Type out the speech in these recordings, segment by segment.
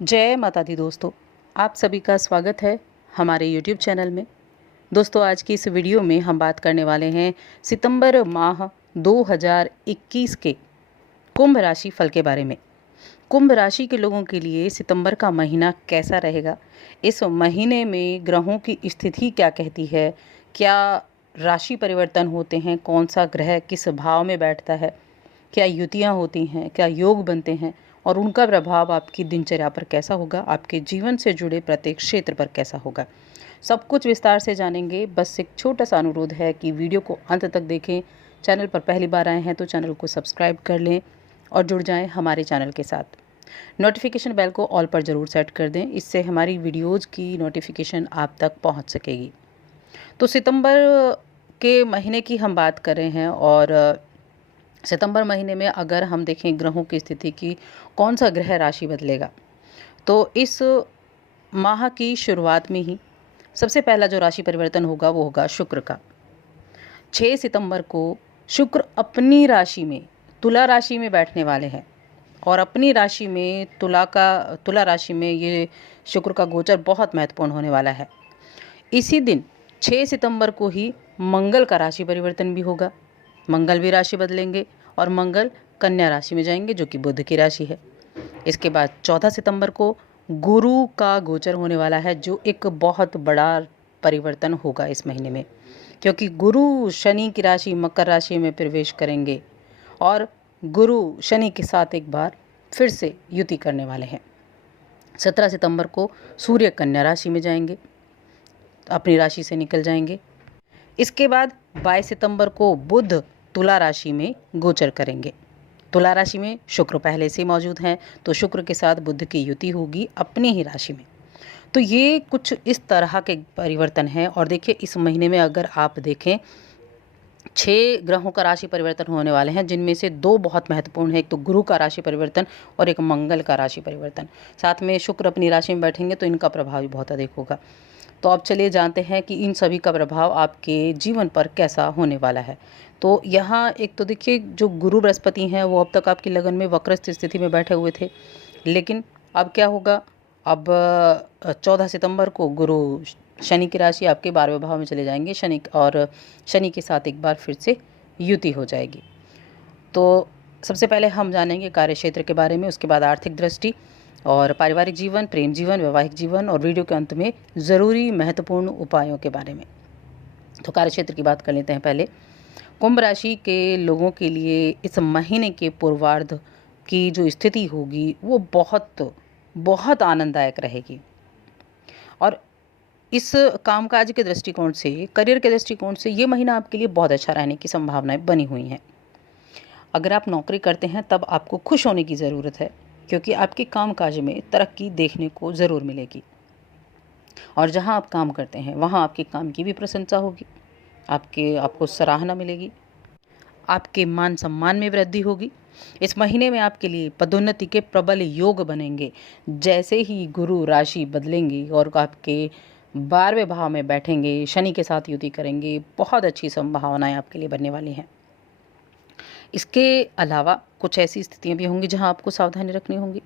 जय माता दी दोस्तों, आप सभी का स्वागत है हमारे YouTube चैनल में। दोस्तों, आज की इस वीडियो में हम बात करने वाले हैं सितंबर माह 2021 के कुंभ राशि फल के बारे में। कुंभ राशि के लोगों के लिए सितंबर का महीना कैसा रहेगा, इस महीने में ग्रहों की स्थिति क्या कहती है, क्या राशि परिवर्तन होते हैं, कौन सा ग्रह किस भाव में बैठता है, क्या युतियाँ होती हैं, क्या योग बनते हैं और उनका प्रभाव आपकी दिनचर्या पर कैसा होगा, आपके जीवन से जुड़े प्रत्येक क्षेत्र पर कैसा होगा, सब कुछ विस्तार से जानेंगे। बस एक छोटा सा अनुरोध है कि वीडियो को अंत तक देखें। चैनल पर पहली बार आए हैं तो चैनल को सब्सक्राइब कर लें और जुड़ जाएं हमारे चैनल के साथ। नोटिफिकेशन बेल को ऑल पर ज़रूर सेट कर दें, इससे हमारी वीडियोज़ की नोटिफिकेशन आप तक पहुंच सकेगी। तो सितंबर के महीने की हम बात कर रहे हैं और सितंबर महीने में अगर हम देखें ग्रहों की स्थिति की कौन सा ग्रह राशि बदलेगा, तो इस माह की शुरुआत में ही सबसे पहला जो राशि परिवर्तन होगा वो होगा शुक्र का। 6 सितंबर को शुक्र अपनी राशि में तुला राशि में बैठने वाले हैं और अपनी राशि में तुला राशि में ये शुक्र का गोचर बहुत महत्वपूर्ण होने वाला है। इसी दिन 6 सितंबर को ही मंगल का राशि परिवर्तन भी होगा। मंगल भी राशि बदलेंगे और मंगल कन्या राशि में जाएंगे जो कि बुध की राशि है। इसके बाद 14 सितंबर को गुरु का गोचर होने वाला है, जो एक बहुत बड़ा परिवर्तन होगा इस महीने में, क्योंकि गुरु शनि की राशि मकर राशि में प्रवेश करेंगे और गुरु शनि के साथ एक बार फिर से युति करने वाले हैं। 17 सितंबर को सूर्य कन्या राशि में जाएंगे, अपनी राशि से निकल जाएंगे। इसके बाद 22 सितंबर को बुध तुला राशि में गोचर करेंगे। तुला राशि में शुक्र पहले से मौजूद हैं, तो शुक्र के साथ बुध की युति होगी अपनी ही राशि में। तो ये कुछ इस तरह के परिवर्तन हैं। और देखिए, इस महीने में अगर आप देखें 6 ग्रहों का राशि परिवर्तन होने वाले हैं, जिनमें से 2 बहुत महत्वपूर्ण है। एक तो गुरु का राशि परिवर्तन और एक मंगल का राशि परिवर्तन। साथ में शुक्र अपनी राशि में बैठेंगे तो इनका प्रभाव भी बहुत अधिक होगा। तो अब चलिए जानते हैं कि इन सभी का प्रभाव आपके जीवन पर कैसा होने वाला है। तो यहाँ एक तो देखिए, जो गुरु बृहस्पति हैं वो अब तक आपकी लगन में वक्रस्थ स्थिति में बैठे हुए थे, लेकिन अब क्या होगा, अब 14 सितंबर को गुरु शनि की राशि आपके 12वें भाव में चले जाएंगे और शनि के साथ एक बार फिर से युति हो जाएगी। तो सबसे पहले हम जानेंगे कार्यक्षेत्र के बारे में, उसके बाद आर्थिक दृष्टि और पारिवारिक जीवन, प्रेम जीवन, वैवाहिक जीवन और वीडियो के अंत में ज़रूरी महत्वपूर्ण उपायों के बारे में। तो कार्यक्षेत्र की बात कर लेते हैं पहले। कुंभ राशि के लोगों के लिए इस महीने के पूर्वार्ध की जो स्थिति होगी वो बहुत बहुत आनंददायक रहेगी। और इस कामकाज के दृष्टिकोण से, करियर के दृष्टिकोण से ये महीना आपके लिए बहुत अच्छा रहने की संभावनाएं बनी हुई हैं। अगर आप नौकरी करते हैं तब आपको खुश होने की ज़रूरत है, क्योंकि आपके कामकाज में तरक्की देखने को ज़रूर मिलेगी। और जहां आप काम करते हैं वहां आपके काम की भी प्रशंसा होगी, आपको सराहना मिलेगी, आपके मान सम्मान में वृद्धि होगी। इस महीने में आपके लिए पदोन्नति के प्रबल योग बनेंगे। जैसे ही गुरु राशि बदलेंगी और आपके 12वें भाव में बैठेंगे, शनि के साथ युति करेंगे, बहुत अच्छी संभावनाएं आपके लिए बनने वाली हैं। इसके अलावा कुछ ऐसी स्थितियां भी होंगी जहां आपको सावधानी रखनी होगी,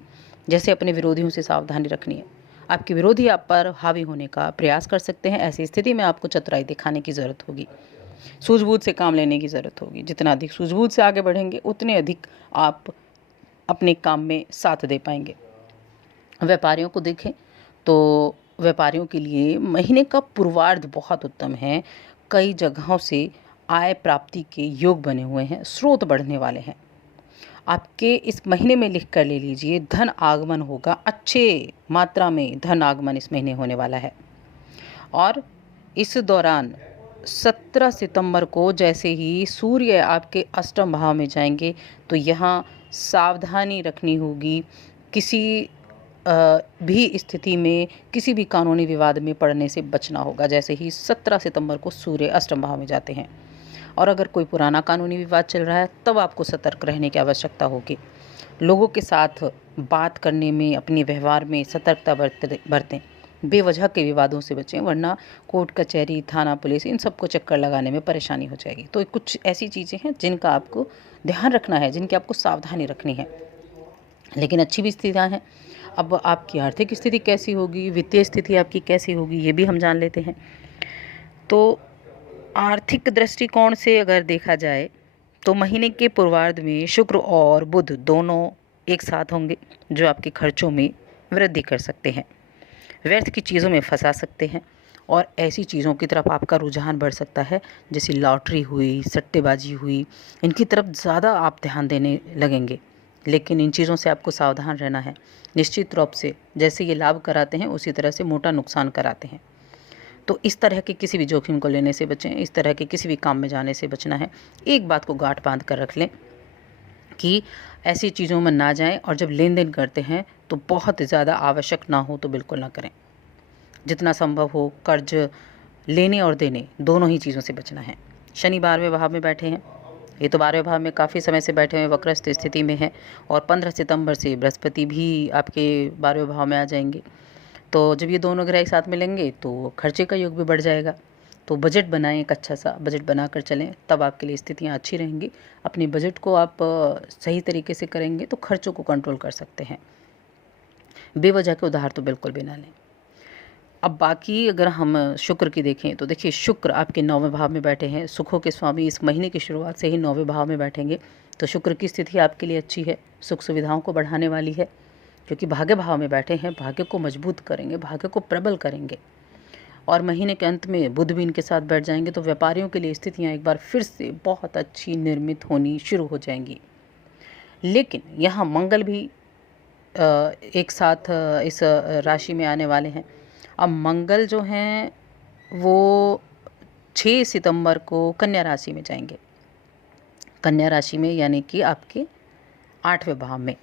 जैसे अपने विरोधियों से सावधानी रखनी है। आपके विरोधी आप पर हावी होने का प्रयास कर सकते हैं। ऐसी स्थिति में आपको चतुराई दिखाने की ज़रूरत होगी, सूझबूझ से काम लेने की ज़रूरत होगी। जितना अधिक सूझबूझ से आगे बढ़ेंगे उतने अधिक आप अपने काम में साथ दे पाएंगे। व्यापारियों को देखें तो व्यापारियों के लिए महीने का पूर्वार्ध बहुत उत्तम है। कई जगहों से आय प्राप्ति के योग बने हुए हैं, स्रोत बढ़ने वाले हैं। आपके इस महीने में लिख कर ले लीजिए, धन आगमन होगा, अच्छे मात्रा में धन आगमन इस महीने होने वाला है। और इस दौरान 17 सितंबर को जैसे ही सूर्य आपके अष्टम भाव में जाएंगे तो यहाँ सावधानी रखनी होगी। किसी भी स्थिति में किसी भी कानूनी विवाद में पड़ने से बचना होगा, जैसे ही 17 सितंबर को सूर्य अष्टम भाव में जाते हैं। और अगर कोई पुराना कानूनी विवाद चल रहा है तब आपको सतर्क रहने की आवश्यकता होगी। लोगों के साथ बात करने में, अपने व्यवहार में सतर्कता बरतें। बेवजह के विवादों से बचें, वरना कोर्ट कचहरी, थाना, पुलिस, इन सबको चक्कर लगाने में परेशानी हो जाएगी। तो कुछ ऐसी चीज़ें हैं जिनका आपको ध्यान रखना है, जिनकी आपको सावधानी रखनी है। लेकिन अच्छी भी स्थितियाँ हैं। अब आपकी आर्थिक स्थिति कैसी होगी, वित्तीय स्थिति आपकी कैसी होगी, ये भी हम जान लेते हैं। तो आर्थिक दृष्टिकोण से अगर देखा जाए तो महीने के पूर्वार्ध में शुक्र और बुध दोनों एक साथ होंगे, जो आपके खर्चों में वृद्धि कर सकते हैं, व्यर्थ की चीज़ों में फंसा सकते हैं और ऐसी चीज़ों की तरफ आपका रुझान बढ़ सकता है जैसे लॉटरी हुई, सट्टेबाजी हुई, इनकी तरफ ज़्यादा आप ध्यान देने लगेंगे। लेकिन इन चीज़ों से आपको सावधान रहना है। निश्चित रूप से जैसे ये लाभ कराते हैं उसी तरह से मोटा नुकसान कराते हैं। तो इस तरह के किसी भी जोखिम को लेने से बचें, इस तरह के किसी भी काम में जाने से बचना है। एक बात को गांठ बांध कर रख लें कि ऐसी चीज़ों में ना जाएं और जब लेन देन करते हैं तो बहुत ज़्यादा आवश्यक ना हो तो बिल्कुल ना करें। जितना संभव हो कर्ज लेने और देने दोनों ही चीज़ों से बचना है। शनि 12वें भाव में बैठे हैं, ये तो 12वें भाव में काफ़ी समय से बैठे हुए वक्रस्थ स्थिति में है और 15 सितंबर से बृहस्पति भी आपके 12वें भाव में आ जाएंगे। तो जब ये दोनों ग्रह एक साथ मिलेंगे तो खर्चे का योग भी बढ़ जाएगा। तो बजट बनाएं, एक अच्छा सा बजट बनाकर चलें, तब आपके लिए स्थितियाँ अच्छी रहेंगी। अपने बजट को आप सही तरीके से करेंगे तो खर्चों को कंट्रोल कर सकते हैं। बेवजह के उधार तो बिल्कुल भी ना लें। अब बाकी अगर हम शुक्र की देखें तो देखिए शुक्र आपके 9वें भाव में बैठे हैं, सुखों के स्वामी इस महीने की शुरुआत से ही 9वें भाव में बैठेंगे। तो शुक्र की स्थिति आपके लिए अच्छी है, सुख सुविधाओं को बढ़ाने वाली है, क्योंकि भाग्य भाव में बैठे हैं, भाग्य को मजबूत करेंगे, भाग्य को प्रबल करेंगे। और महीने के अंत में बुध भी इनके साथ बैठ जाएंगे तो व्यापारियों के लिए स्थितियाँ एक बार फिर से बहुत अच्छी निर्मित होनी शुरू हो जाएंगी। लेकिन यहाँ मंगल भी एक साथ इस राशि में आने वाले हैं। अब मंगल जो हैं वो 6 सितंबर को कन्या राशि में जाएंगे। कन्या राशि में यानी कि आपके 8वें भाव में।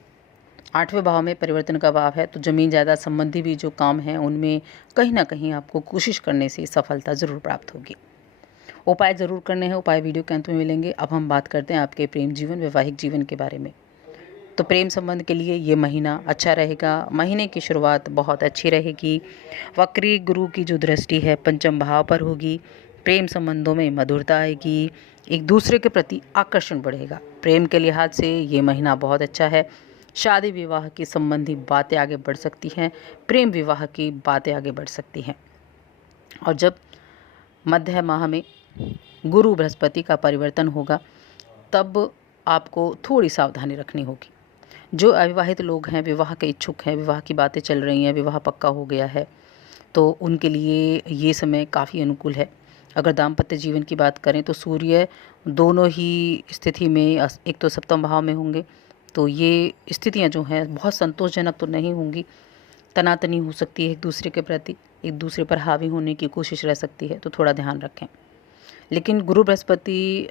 8वें भाव में परिवर्तन का भाव है तो ज़मीन जायदाद संबंधी भी जो काम हैं उनमें कहीं ना कहीं आपको कोशिश करने से सफलता ज़रूर प्राप्त होगी। उपाय ज़रूर करने हैं, उपाय वीडियो के अंत में मिलेंगे। अब हम बात करते हैं आपके प्रेम जीवन, वैवाहिक जीवन के बारे में। तो प्रेम संबंध के लिए ये महीना अच्छा रहेगा। महीने की शुरुआत बहुत अच्छी रहेगी। वक्री गुरु की जो दृष्टि है पंचम भाव पर होगी। प्रेम संबंधों में मधुरता आएगी, एक दूसरे के प्रति आकर्षण बढ़ेगा। प्रेम के लिहाज से ये महीना बहुत अच्छा है। शादी विवाह की संबंधी बातें आगे बढ़ सकती हैं, प्रेम विवाह की बातें आगे बढ़ सकती हैं। और जब मध्य माह में गुरु बृहस्पति का परिवर्तन होगा तब आपको थोड़ी सावधानी रखनी होगी। जो अविवाहित लोग हैं, विवाह के इच्छुक हैं, विवाह की बातें चल रही हैं, विवाह पक्का हो गया है, तो उनके लिए ये समय काफ़ी अनुकूल है। अगर दाम्पत्य जीवन की बात करें तो सूर्य दोनों ही स्थिति में एक तो सप्तम भाव में होंगे, तो ये स्थितियां जो हैं बहुत संतोषजनक तो नहीं होंगी। तनातनी हो सकती है एक दूसरे के प्रति, एक दूसरे पर हावी होने की कोशिश रह सकती है, तो थोड़ा ध्यान रखें। लेकिन गुरु बृहस्पति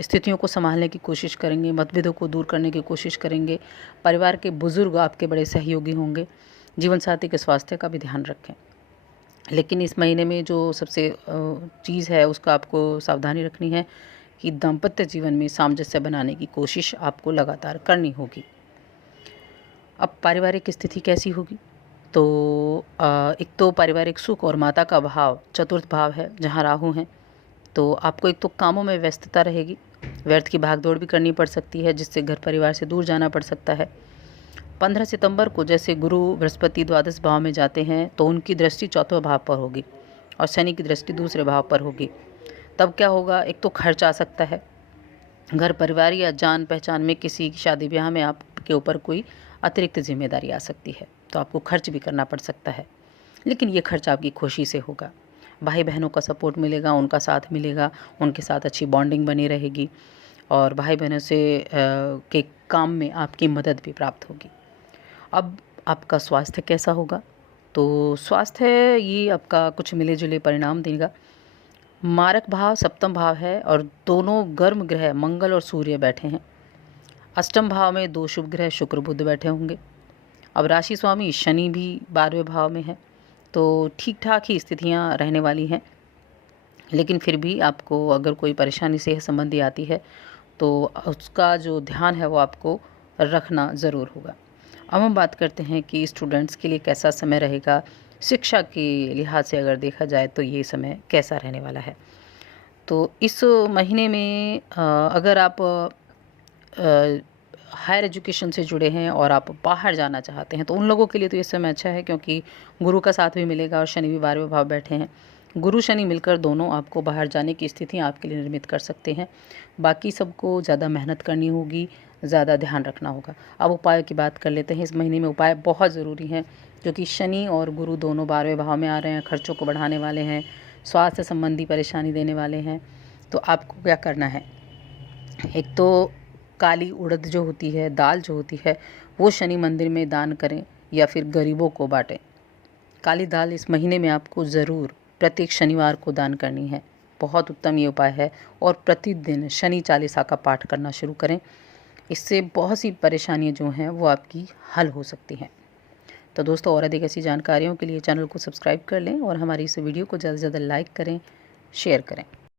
स्थितियों को संभालने की कोशिश करेंगे, मतभेदों को दूर करने की कोशिश करेंगे। परिवार के बुजुर्ग आपके बड़े सहयोगी होंगे। जीवन साथी के स्वास्थ्य का भी ध्यान रखें। लेकिन इस महीने में जो सबसे चीज़ है उसका आपको सावधानी रखनी है कि दाम्पत्य जीवन में सामंजस्य बनाने की कोशिश आपको लगातार करनी होगी। अब पारिवारिक स्थिति कैसी होगी? तो एक तो पारिवारिक सुख और माता का भाव चतुर्थ भाव है जहाँ राहु हैं, तो आपको एक तो कामों में व्यस्तता रहेगी, व्यर्थ की भागदौड़ भी करनी पड़ सकती है जिससे घर परिवार से दूर जाना पड़ सकता है। 15 सितंबर को जैसे गुरु बृहस्पति द्वादश भाव में जाते हैं तो उनकी दृष्टि चौथे भाव पर होगी और शनि की दृष्टि दूसरे भाव पर होगी। तब क्या होगा, एक तो खर्च आ सकता है, घर परिवार या जान पहचान में किसी की शादी ब्याह में आपके ऊपर कोई अतिरिक्त जिम्मेदारी आ सकती है, तो आपको खर्च भी करना पड़ सकता है। लेकिन ये खर्च आपकी खुशी से होगा। भाई बहनों का सपोर्ट मिलेगा, उनका साथ मिलेगा, उनके साथ अच्छी बॉन्डिंग बनी रहेगी और भाई बहनों से के काम में आपकी मदद भी प्राप्त होगी। अब आपका स्वास्थ्य कैसा होगा? तो स्वास्थ्य ये आपका कुछ मिले जुले परिणाम देगा। मारक भाव सप्तम भाव है और दोनों गर्म ग्रह मंगल और सूर्य बैठे हैं। अष्टम भाव में दो शुभ ग्रह शुक्र बुध बैठे होंगे। अब राशि स्वामी शनि भी 12वें भाव में है, तो ठीक ठाक ही स्थितियां रहने वाली हैं। लेकिन फिर भी आपको अगर कोई परेशानी सेहत संबंधी आती है तो उसका जो ध्यान है वो आपको रखना ज़रूर होगा। अब हम बात करते हैं कि स्टूडेंट्स के लिए कैसा समय रहेगा। शिक्षा के लिहाज से अगर देखा जाए तो ये समय कैसा रहने वाला है। तो इस महीने में अगर आप हायर एजुकेशन से जुड़े हैं और आप बाहर जाना चाहते हैं तो उन लोगों के लिए तो ये समय अच्छा है, क्योंकि गुरु का साथ भी मिलेगा और शनि भी 12वें भाव बैठे हैं। गुरु शनि मिलकर दोनों आपको बाहर जाने की स्थितियाँ आपके लिए निर्मित कर सकते हैं। बाकी सबको ज़्यादा मेहनत करनी होगी, ज़्यादा ध्यान रखना होगा। अब उपाय की बात कर लेते हैं। इस महीने में उपाय बहुत ज़रूरी हैं, क्योंकि शनि और गुरु दोनों 12वें भाव में आ रहे हैं, खर्चों को बढ़ाने वाले हैं, स्वास्थ्य संबंधी परेशानी देने वाले हैं। तो आपको क्या करना है, एक तो काली उड़द जो होती है, दाल जो होती है, वो शनि मंदिर में दान करें या फिर गरीबों को बांटें। काली दाल इस महीने में आपको ज़रूर प्रत्येक शनिवार को दान करनी है। बहुत उत्तम ये उपाय है। और प्रतिदिन शनि चालीसा का पाठ करना शुरू करें। इससे बहुत सी परेशानियां जो हैं वो आपकी हल हो सकती हैं। तो दोस्तों, और अधिक ऐसी जानकारियों के लिए चैनल को सब्सक्राइब कर लें और हमारी इस वीडियो को ज़्यादा से ज़्यादा लाइक करें, शेयर करें।